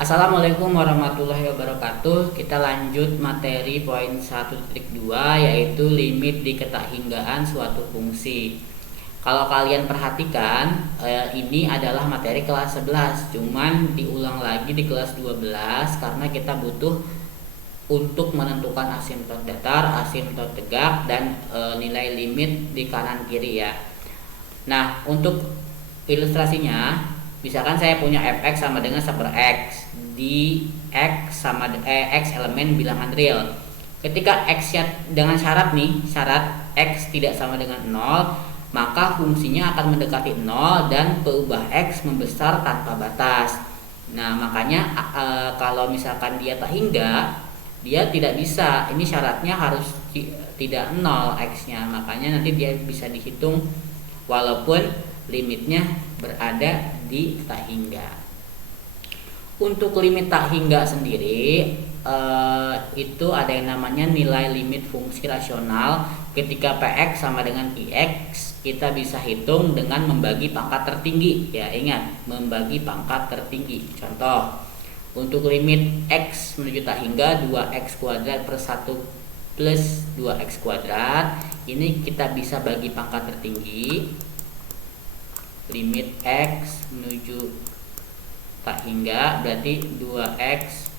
Assalamualaikum warahmatullahi wabarakatuh. Kita lanjut materi poin 1.2, yaitu limit diketahinggaan suatu fungsi. Kalau kalian perhatikan, ini adalah materi kelas 11, cuman diulang lagi di kelas 12 karena kita butuh untuk menentukan asimtot datar, asimtot tegak, dan nilai limit di kanan kiri ya. Nah, untuk ilustrasinya, misalkan saya punya fx sama dengan 1 per x, di x elemen bilangan real. Ketika x dengan syarat x tidak sama dengan 0, maka fungsinya akan mendekati 0 dan peubah x membesar tanpa batas. Nah, makanya kalau misalkan dia tak hingga, dia tidak bisa. Ini syaratnya harus tidak 0 x-nya. Makanya nanti dia bisa dihitung walaupun limitnya berada di tak hingga. Untuk limit tak hingga sendiri itu ada yang namanya nilai limit fungsi rasional. Ketika px sama dengan qx, kita bisa hitung dengan membagi pangkat tertinggi. Ya, ingat, membagi pangkat tertinggi. Contoh, untuk limit x menuju tak hingga 2x kuadrat per 1 plus 2x kuadrat, ini kita bisa bagi pangkat tertinggi. Limit x menuju tak hingga berarti 2x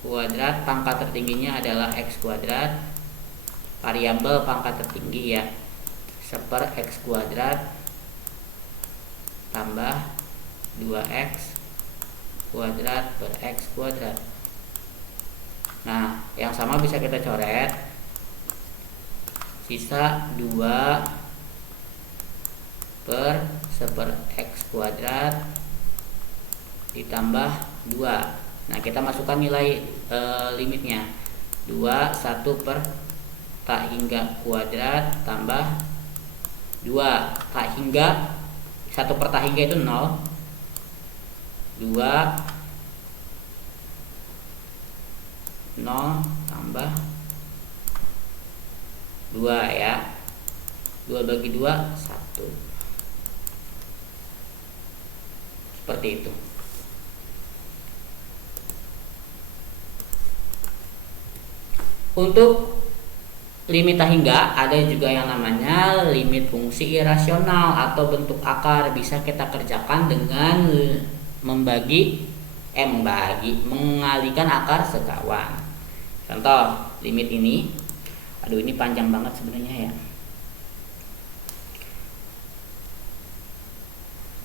kuadrat, pangkat tertingginya adalah x kuadrat, variabel pangkat tertinggi ya, 1 per x kuadrat tambah 2x kuadrat per x kuadrat. Nah, yang sama bisa kita coret, sisa 2 per 1 per x kuadrat ditambah 2. Nah, kita masukkan nilai limitnya. 2 1 per tak hingga kuadrat tambah 2 tak hingga, 1 per tak hingga itu 0. 2 0 tambah 2 ya. 2 bagi 2 1. Seperti itu. Untuk limit tak hingga ada juga yang namanya limit fungsi irasional atau bentuk akar. Bisa kita kerjakan dengan mengalihkan akar sekawan. Contoh, limit ini, ini panjang banget sebenarnya ya.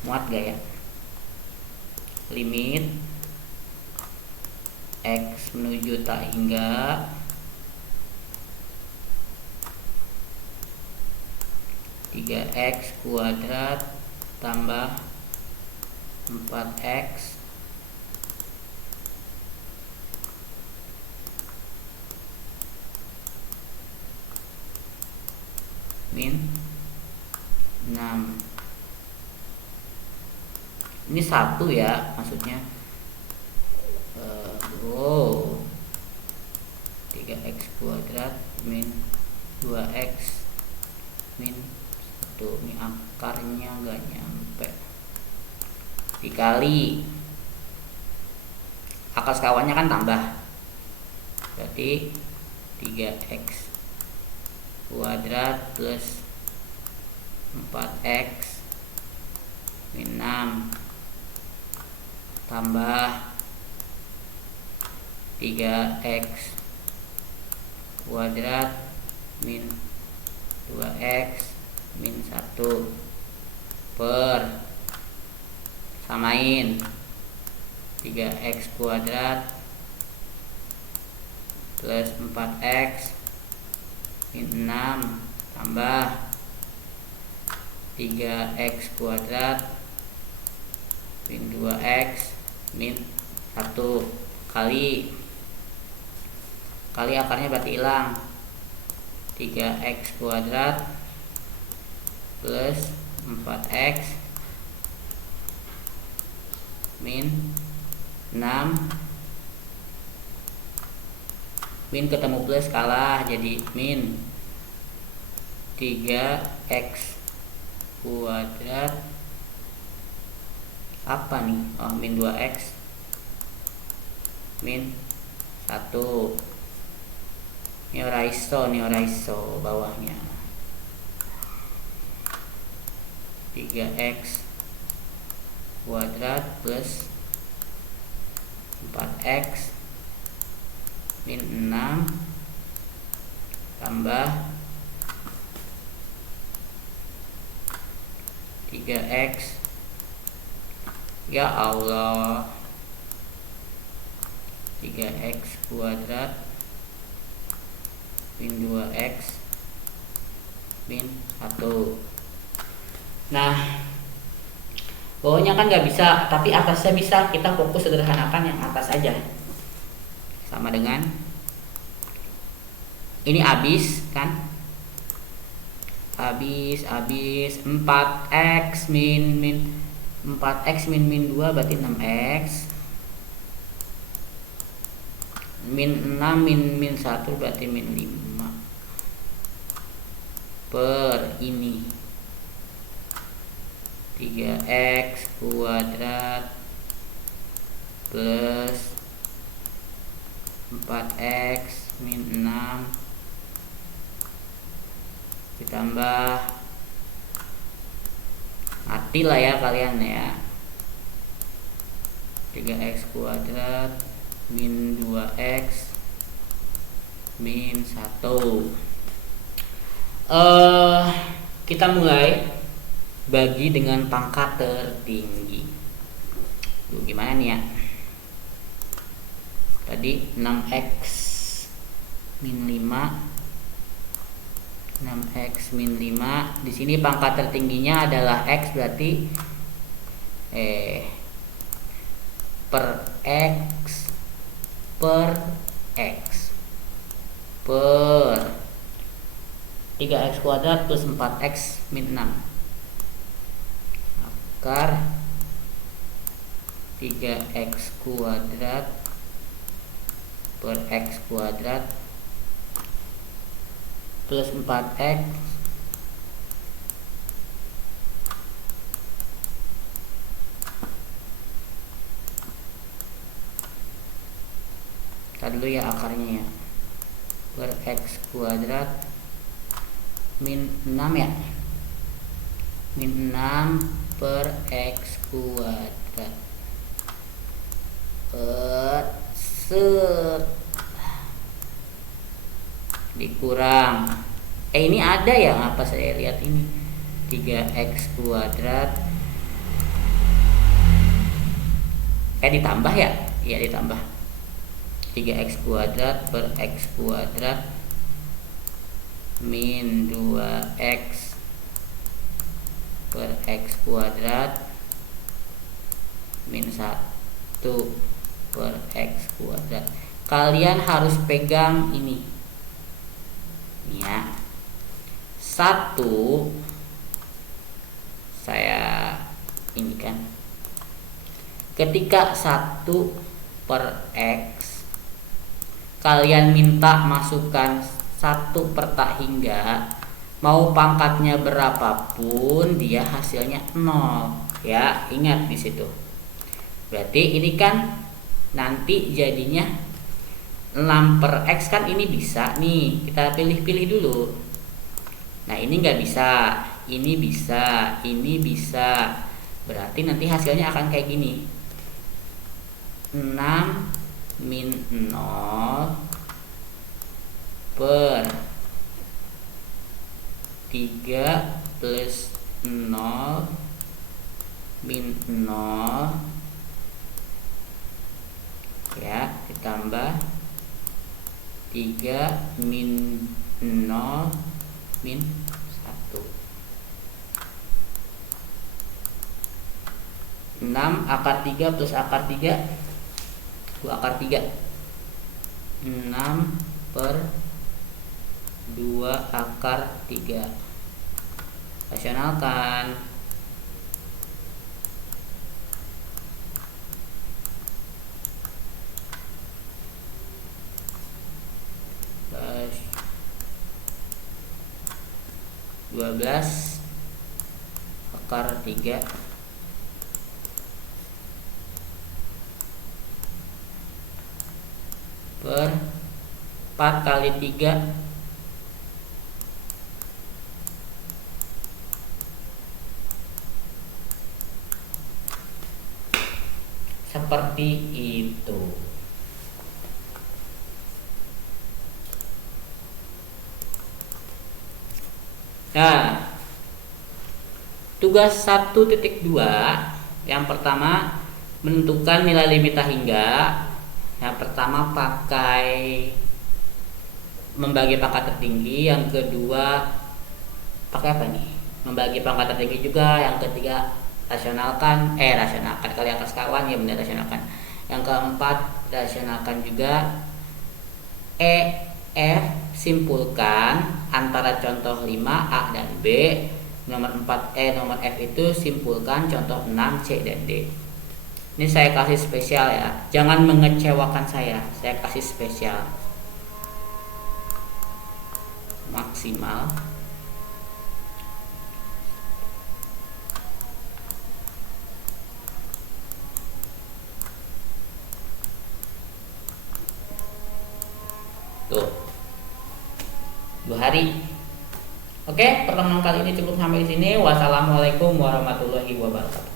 Muat gak ya? Limit x menuju tak hingga 3x kuadrat tambah 4x min 6. Ini 1 ya maksudnya. 3x kuadrat min 2x min 1. Ini akarnya gak nyampe. Dikali akar sekawannya kan tambah, berarti 3x kuadrat plus 4x min 6 tambah 3x kuadrat min 2x min 1 per, samain 3x kuadrat plus 4x min 6 tambah 3x kuadrat min 2x min 1 kali akarnya berarti hilang. 3x kuadrat plus 4x min 6, min ketemu plus kalah jadi min 3x kuadrat apa nih? Oh, min 2x min 1. Neoraiso bawahnya 3x kuadrat plus 4x min 6 tambah 3x. Ya Allah, 3x kuadrat min 2x min 1. Nah, bawahnya kan nggak bisa, tapi atasnya bisa. Kita fokus sederhanakan yang atas aja. Sama dengan ini habis kan? Habis 4x min 4x min 2 berarti 6x. Min 6 min 1 berarti min 5 per ini 3x kuadrat plus 4x min 6 ditambah, mati lah ya kalian ya, 3x kuadrat min 2x min 1. Kita mulai bagi dengan pangkat tertinggi. Gimana nih ya? Tadi 6x min 5, 6x min 5. Di sini pangkat tertingginya adalah x, berarti per x per x per 3x kuadrat plus 4x min 6 akar 3x kuadrat per x kuadrat plus 4x dulu ya akarnya ya, per x kuadrat min 6 ya, min 6 per x kuadrat dikurang ini ada ya, apa saya lihat ini 3x kuadrat ditambah ya, iya ditambah 3x kuadrat per x kuadrat min 2x per x kuadrat min 1 per x kuadrat. Kalian harus pegang ini ya, 1 saya ini kan, ketika 1 per x kalian minta masukkan 1 per tak hingga, mau pangkatnya berapapun dia hasilnya 0 ya, ingat di situ. Berarti ini kan nanti jadinya 6 per x kan, ini bisa nih, kita pilih-pilih dulu. Nah ini nggak bisa, ini bisa, ini bisa, berarti nanti hasilnya akan kayak gini, 6 min 0 per 3 plus 0 min 0 ya, ditambah 3 min 0 min 1. 6 akar 3 plus akar 3 2 akar 3, 6 per 2 akar 3. Rasionalkan. Plus 12 akar 3 12 per 4 kali 3 seperti itu. Nah, tugas 1.2 yang pertama menentukan nilai limit hingga. Yang pertama pakai membagi pangkat tertinggi, yang kedua pakai apa nih? Membagi pangkat tertinggi juga, yang ketiga rasionalkan kali atas kawan, ya benar, rasionalkan. Yang keempat rasionalkan juga. F simpulkan antara contoh 5 A dan B. Nomor F itu simpulkan contoh 6 C dan D. Ini saya kasih spesial ya, jangan mengecewakan saya kasih spesial maksimal. Tuh, 2 hari. Oke, pertemuan kali ini cukup sampai di sini. Wassalamualaikum warahmatullahi wabarakatuh.